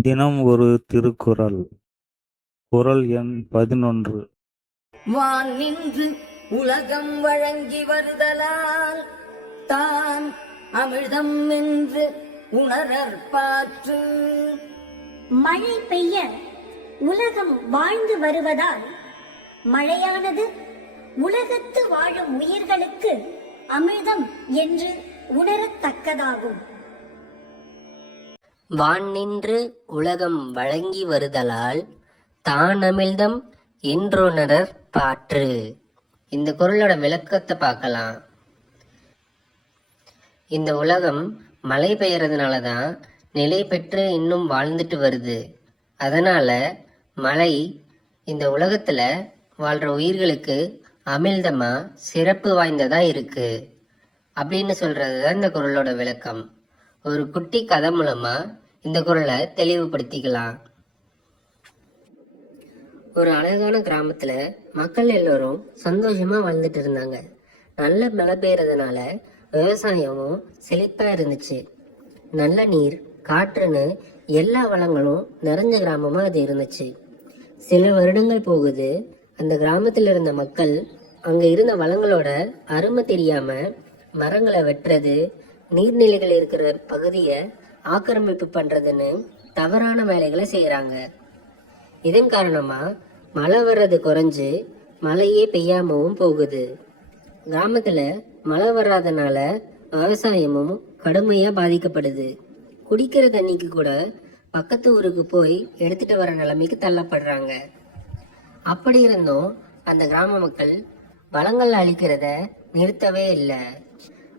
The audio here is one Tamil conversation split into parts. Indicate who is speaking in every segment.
Speaker 1: தினம் ஒரு திருக்குறள். குறள் எண் பதினொன்று.
Speaker 2: வான் நின்று உலகம் வழங்கி வருதலால் தான் அமிர்தம் என்று உணரற்பாற்று
Speaker 3: மழை பெய்ய உலகம் வாழ்ந்து வருவதால் மழையானது உலகத்து வாழும் உயிர்களுக்கு அமிர்தம் என்று உணரத்தக்கதாகும்.
Speaker 4: வான் நின்று உலகம் வழங்கி வருதலால் தான் அமிழ்தம் என்றுணரற் பாற்று. இந்த குரலோட விளக்கத்தை பார்க்கலாம். இந்த உலகம் மழை பெய்யறதுனால தான் நிலை பெற்று இன்னும் வாழ்ந்துட்டு வருது. அதனால மழை இந்த உலகத்துல வாழ்ற உயிர்களுக்கு அமிழ்தமா சிறப்பு வாய்ந்ததா இருக்கு. அப்படின்னு சொல்றது தான் இந்த குரலோட விளக்கம். ஒரு குட்டி கதை மூலமா இந்த குரலை தெளிவுபடுத்திக்கலாம். ஒரு அழகான கிராமத்துல மக்கள் எல்லோரும் சந்தோஷமா வாழ்ந்துட்டு இருந்தாங்க. நல்ல மழை பெய்யறதுனால விவசாயமும் செழிப்பா இருந்துச்சு. நல்ல நீர் காற்றுன்னு எல்லா வளங்களும் நிறைஞ்ச கிராமமா அது இருந்துச்சு. சில வருடங்கள் போகுது அந்த கிராமத்தில் இருந்த மக்கள் அங்க இருந்த வளங்களோட அருமை தெரியாம மரங்களை வெட்டுறது நீர்நிலைகள் இருக்கிற பகுதியை ஆக்கிரமிப்பு பண்ணுறதுன்னு தவறான வேலைகளை செய்கிறாங்க இதன் காரணமாக மழை வர்றது குறைஞ்சு மழையே பெய்யாமவும் போகுது. கிராமத்தில் மழை வராதனால விவசாயமும் கடுமையாக பாதிக்கப்படுது. குடிக்கிற தண்ணிக்கு கூட பக்கத்து ஊருக்கு போய் எடுத்துட்டு வர நிலைமைக்கு தள்ளப்படுறாங்க. அப்படி இருந்தும் அந்த கிராம மக்கள் வளங்கள் அழிக்கிறத நிறுத்தவே இல்லை.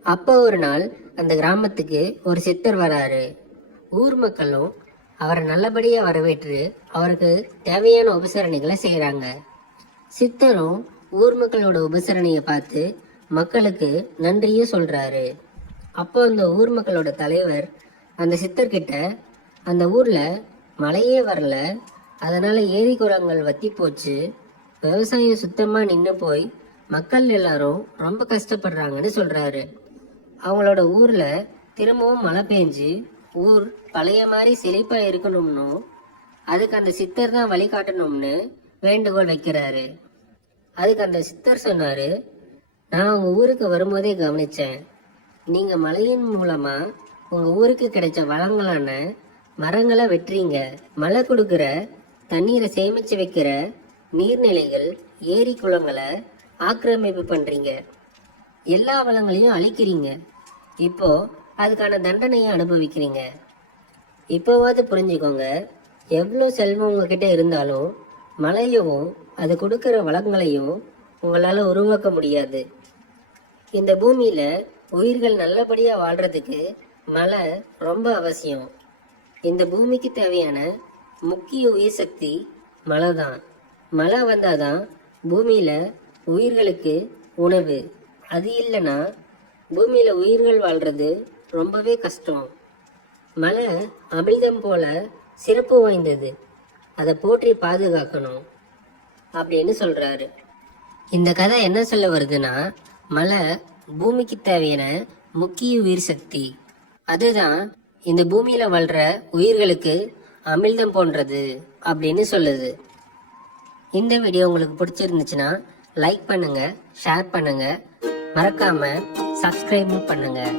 Speaker 4: அப்போ ஒரு நாள் அந்த கிராமத்துக்கு ஒரு சித்தர் வராரு. ஊர் மக்களும் அவரை நல்லபடியாக வரவேற்று அவருக்கு தேவையான உபசரணைகளை செய்கிறாங்க சித்தரும் ஊர் மக்களோட உபசரணையை பார்த்து மக்களுக்கு நன்றியும் சொல்கிறாரு அப்போ அந்த ஊர் மக்களோட தலைவர் அந்த சித்தர்கிட்ட அந்த ஊரில் மழையே வரல. அதனால் ஏரி குளங்கள் வத்தி போச்சு. விவசாயம் சுத்தமாக நின்று போய் மக்கள் எல்லாரும் ரொம்ப கஷ்டப்படுறாங்கன்னு சொல்கிறாரு அவங்களோட ஊர்ல திரும்பவும் மழை பெஞ்சு ஊர் பழைய மாதிரி செழிப்பா இருக்கணும்னும் அதுக்கு அந்த சித்தர் தான் வழிகாட்டணும்னு வேண்டுகோள் வைக்கிறாரு. அதுக்கு அந்த சித்தர் சொன்னாரு நான் உங்க ஊருக்கு வரும்போதே கவனிச்சேன். நீங்க மழையின் மூலமா உங்க ஊருக்கு கிடைச்ச வளங்களான மரங்களை வெட்டுறீங்க. மழை கொடுக்குற தண்ணீரை சேமிச்சு வைக்கிற நீர்நிலைகள் ஏரி குளங்களை ஆக்கிரமிப்பு பண்றீங்க. எல்லா வளங்களையும் அழிக்கிறீங்க. இப்போ அதுக்கான தண்டனையை அனுபவிக்கிறீங்க. இப்போவாவது புரிஞ்சுக்கோங்க எவ்வளோ செல்வம் உங்ககிட்ட இருந்தாலும் மழையவும் அது கொடுக்குற வளங்களையும் உங்களால் உருவாக்க முடியாது. இந்த பூமியில் உயிர்கள் நல்லபடியாக வாழ்கிறதுக்கு மழை ரொம்ப அவசியம். இந்த பூமிக்கு தேவையான முக்கிய உயிர் சக்தி மழை தான் மழை வந்தால் தான் பூமியில் உயிர்களுக்கு உணவு. அது இல்லைன்னா பூமியில் உயிர்கள் வாழ்றது ரொம்பவே கஷ்டம். மழை அமிர்தம் போல சிறப்பு வாய்ந்தது. அதை போற்றி பாதுகாக்கணும் அப்படின்னு சொல்கிறாரு இந்த கதை என்ன சொல்ல வருதுன்னா மலை பூமிக்கு தேவையான முக்கிய உயிர் சக்தி. அதுதான் இந்த பூமியில் வாழ்கிற உயிர்களுக்கு அமிழ்தம் போன்றது அப்படின்னு சொல்லுது. இந்த வீடியோ உங்களுக்கு பிடிச்சிருந்துச்சுன்னா லைக் பண்ணுங்கள் ஷேர் பண்ணுங்கள் மறக்காமல் சப்ஸ்கிரைபும் பண்ணுங்கள்